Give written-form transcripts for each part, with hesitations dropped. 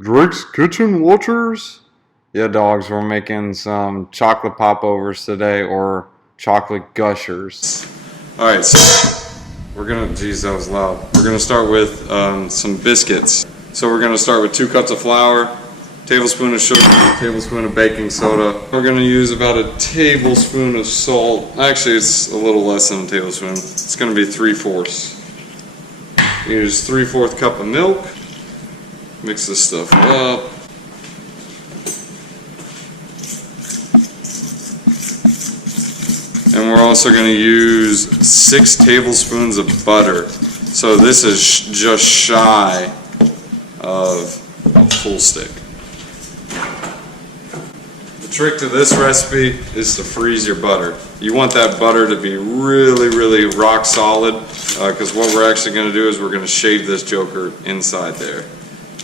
Drake's Kitchen Watchers? Yeah, dogs, we're making some chocolate popovers today, or chocolate gushers. Alright, so we're gonna, geez, that was loud. We're gonna start with some biscuits. So we're gonna start with 2 cups of flour, tablespoon of sugar, tablespoon of baking soda. We're gonna use about a tablespoon of salt. Actually, it's a little less than a tablespoon. It's gonna be 3/4. Use 3/4 cup of milk. Mix this stuff up. And we're also going to use 6 tablespoons of butter. So this is just shy of a full stick. The trick to this recipe is to freeze your butter. You want that butter to be really, really rock solid, because what we're actually going to do is we're going to shave this joker inside there.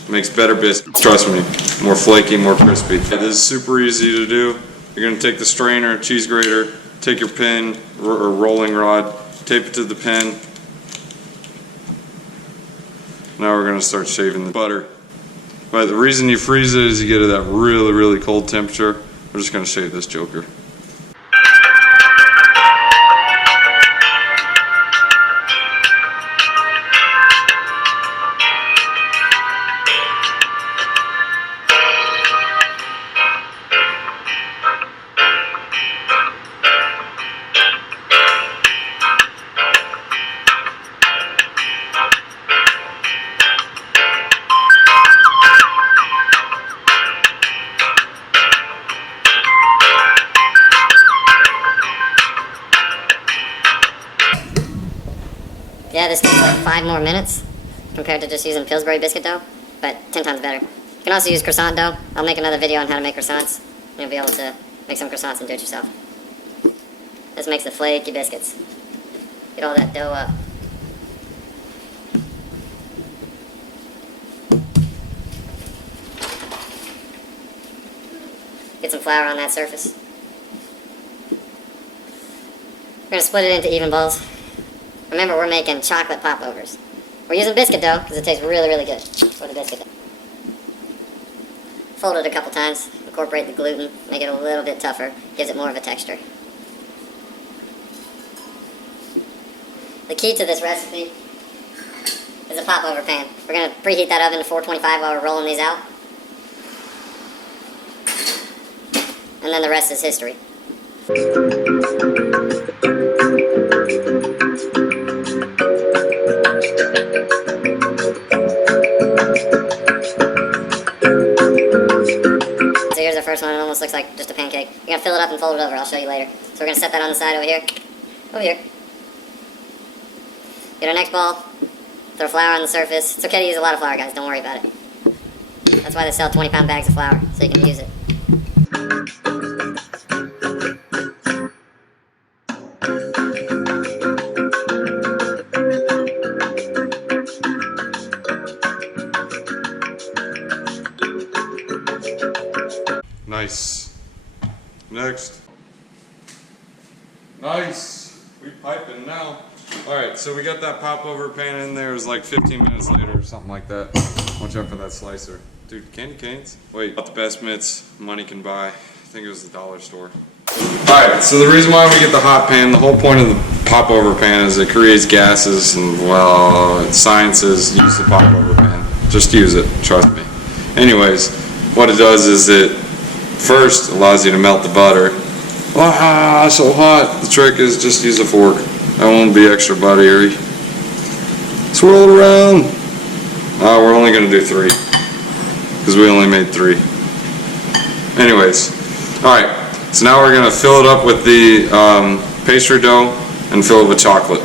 Makes better biscuits, trust me, more flaky, more crispy. It is super easy to do. You're going to take the strainer, cheese grater, take your pin or rolling rod, tape it to the pin. Now we're going to start shaving the butter. But the reason you freeze it is you get to that really, really cold temperature. We're just going to shave this joker. Yeah, this takes like 5 more minutes compared to just using Pillsbury biscuit dough, but 10 times better. You can also use croissant dough. I'll make another video on how to make croissants. You'll be able to make some croissants and do it yourself. This makes the flaky biscuits. Get all that dough up. Get some flour on that surface. We're going to split it into even balls. Remember, we're making chocolate popovers. We're using biscuit dough because it tastes really, really good with the biscuit dough. Fold it a couple times, incorporate the gluten, make it a little bit tougher, gives it more of a texture. The key to this recipe is a popover pan. We're going to preheat that oven to 425 while we're rolling these out. And then the rest is history. So here's our first one. It almost looks like just a pancake. You're going to fill it up and fold it over. I'll show you later. So we're going to set that on the side over here. Over here. Get our next ball. Throw flour on the surface. It's okay to use a lot of flour, guys. Don't worry about it. That's why they sell 20-pound bags of flour, so you can use it. Nice. Next. Nice. We piping now. Alright, so we got that popover pan in there. It was like 15 minutes later or something like that. Watch out for that slicer. Dude, candy canes? Wait, not the best mitts money can buy. I think it was the dollar store. Alright, so the reason why we get the hot pan, the whole point of the popover pan is it creates gases, and well, science is use the popover pan. Just use it, trust me. Anyways, what it does is it first allows you to melt the butter. Ah, so hot. The trick is just use a fork. That won't be extra buttery. Swirl it around. We're only going to do 3 because we only made 3. Anyways, alright, so now we're going to fill it up with the pastry dough and fill it with chocolate.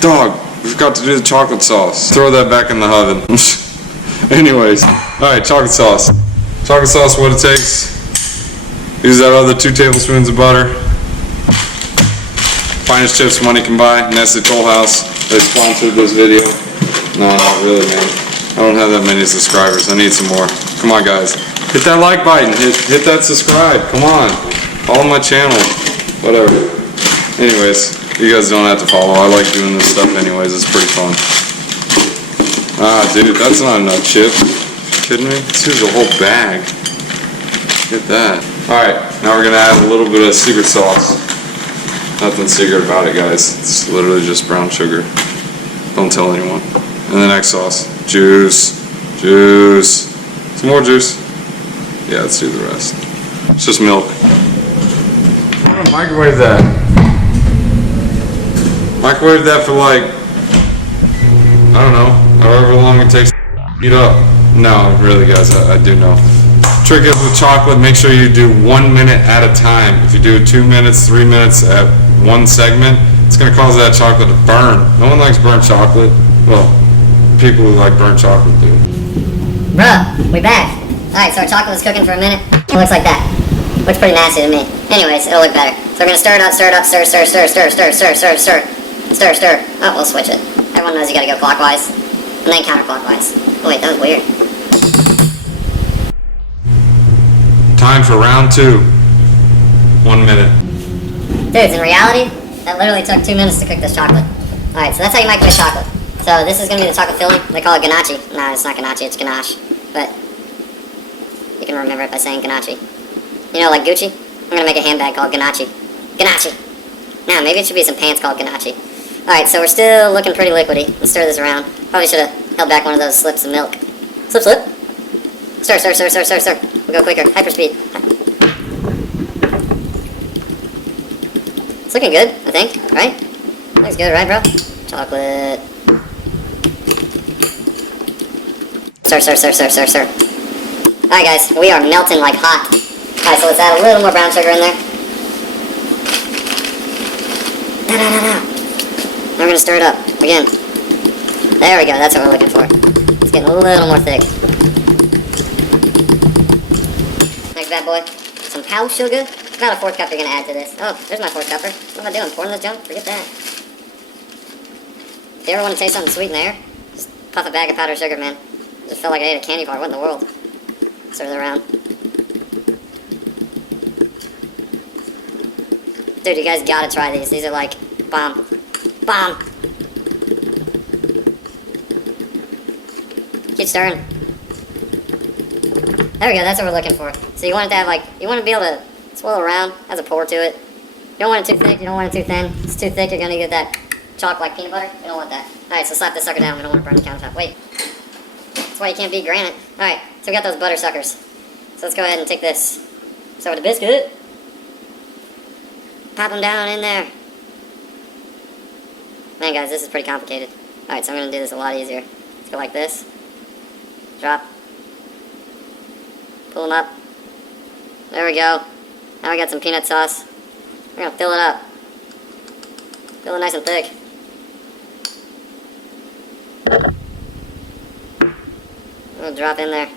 Dog, we forgot to do the chocolate sauce. Throw that back in the oven. Anyways, alright, chocolate sauce. Chocolate sauce, what it takes. Use that other 2 tablespoons of butter. Finest chips money can buy. Nestle Toll House. They sponsored this video. No, not really, man. I don't have that many subscribers. I need some more. Come on, guys. Hit that like button. Hit that subscribe. Come on. Follow my channel. Whatever. Anyways, you guys don't have to follow. I like doing this stuff anyways. It's pretty fun. Ah, dude, that's not a nut chip. kidding me? This is a whole bag. Look at that. Alright, now we're gonna add a little bit of secret sauce. Nothing secret about it, guys. It's literally just brown sugar. Don't tell anyone. And then egg sauce. Juice. Juice. Some more juice. Yeah, let's do the rest. It's just milk. I'm gonna microwave that. Microwave that for like, I don't know, however long it takes to heat up. No, really guys, I do know. Trick is with chocolate, make sure you do 1 minute at a time. If you do 2 minutes, 3 minutes at one segment, it's gonna cause that chocolate to burn. No one likes burnt chocolate. Well, people who like burnt chocolate do. Bruh, we back. Alright, so our chocolate is cooking for a minute. It looks like that. Looks pretty nasty to me. Anyways, it'll look better. So we're gonna stir it up, stir, stir, stir, stir, stir, stir, stir, stir. Stir, stir. Oh, we'll switch it. Everyone knows you gotta go clockwise. And then counterclockwise. Oh wait, that was weird. Time for round 2. 1 minute. Dudes, in reality, that literally took 2 minutes to cook this chocolate. Alright, so that's how you microwave chocolate. So this is gonna be the chocolate filling. They call it ganache. No, it's not ganache, it's ganache. But you can remember it by saying ganache. You know, like Gucci? I'm gonna make a handbag called ganache. Ganache. Now, maybe it should be some pants called ganache. Alright, so we're still looking pretty liquidy. Let's stir this around. Probably should have held back one of those slips of milk. Slip, slip. Stir, stir, stir, stir, stir, stir. We'll go quicker. Hyperspeed. It's looking good, I think, right? Looks good, right, bro? Chocolate. Stir, stir, stir, stir, stir, stir. Alright, guys, we are melting like hot. Alright, so let's add a little more brown sugar in there. No. Now we're gonna stir it up again. There we go, that's what we're looking for. It's getting a little more thick. Next bad boy, some house sugar. About a 4th cup you're gonna add to this. Oh, there's my 4th cupper. What am I doing? Pouring this junk? Forget that. If you ever want to taste something sweet in the air, just puff a bag of powdered sugar, man. I just felt like I ate a candy bar. What in the world? Stir it around. Dude, you guys gotta try these. These are like bomb. Bomb! Keep stirring. There we go, that's what we're looking for. So you want it to have like, you want to be able to swirl around, has a pour to it. You don't want it too thick, you don't want it too thin. If it's too thick, you're gonna get that chalk like peanut butter. You don't want that. Alright, so slap this sucker down, we don't want to burn the countertop. Wait. That's why you can't beat granite. Alright, so we got those butter suckers. So let's go ahead and take this. Start with a biscuit. Pop them down in there. Man, guys, this is pretty complicated. Alright, so I'm going to do this a lot easier. Let's go like this. Drop. Pull them up. There we go. Now we got some peanut sauce. We're going to fill it up. Fill it nice and thick. We'll drop in there.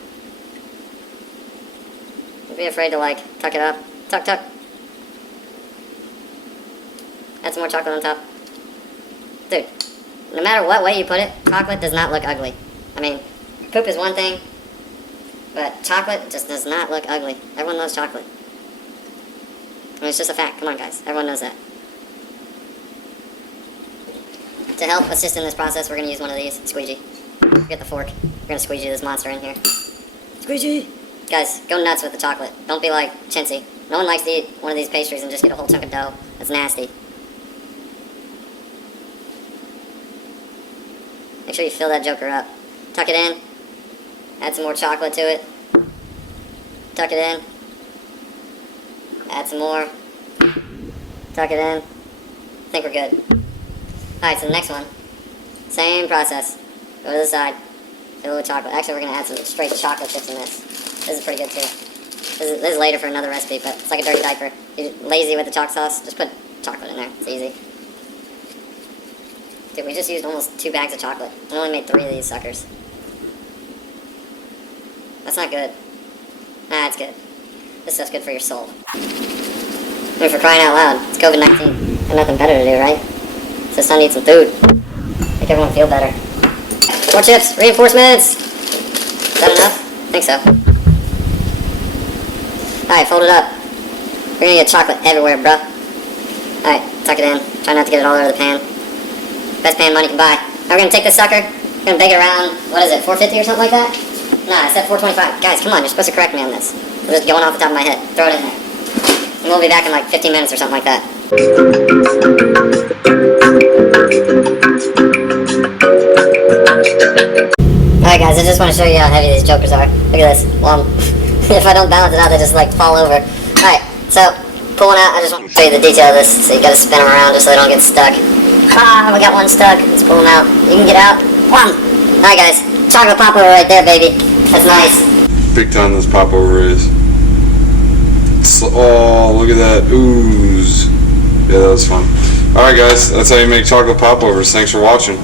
Don't be afraid to, like, tuck it up. Tuck, tuck. Add some more chocolate on top. Dude, no matter what way you put it, chocolate does not look ugly. I mean, poop is one thing, but chocolate just does not look ugly. Everyone loves chocolate. I mean, it's just a fact. Come on, guys. Everyone knows that. To help assist in this process, we're going to use one of these. Squeegee. Get the fork. We're going to squeegee this monster in here. Squeegee! Guys, go nuts with the chocolate. Don't be like chintzy. No one likes to eat one of these pastries and just get a whole chunk of dough. That's nasty. Make sure you fill that joker up. Tuck it in. Add some more chocolate to it. Tuck it in. Add some more. Tuck it in. I think we're good. Alright, so the next one. Same process. Go to the side. Fill it with chocolate. Actually, we're going to add some straight chocolate chips in this. This is pretty good too. This is later for another recipe, but it's like a dirty diaper. You're lazy with the chalk sauce, just put chocolate in there. It's easy. Dude, we just used almost 2 bags of chocolate. We only made 3 of these suckers. That's not good. Nah, it's good. This stuff's good for your soul. I mean, for crying out loud, it's COVID-19. Got nothing better to do, right? So it's time to eat some food. Make everyone feel better. More chips! Reinforcements! Is that enough? I think so. Alright, fold it up. We're gonna get chocolate everywhere, bruh. Alright, tuck it in. Try not to get it all over the pan. Best pan money can buy. Now we're gonna take this sucker, we're gonna bake it around, what is it, 450 or something like that? Nah, I said 425. Guys, come on, you're supposed to correct me on this. I'm just going off the top of my head. Throw it in there. And we'll be back in like 15 minutes or something like that. Alright guys, I just want to show you how heavy these jokers are. Look at this. Well, if I don't balance it out, they just like fall over. Alright, so pulling out, I just want to show you the detail of this. So you gotta spin them around just so they don't get stuck. Ah, we got one stuck. Let's pull them out. You can get out. One. Alright guys, chocolate popover right there, baby. That's nice. Big time this popover is. Oh, look at that ooze. Yeah, that was fun. Alright guys, that's how you make chocolate popovers. Thanks for watching.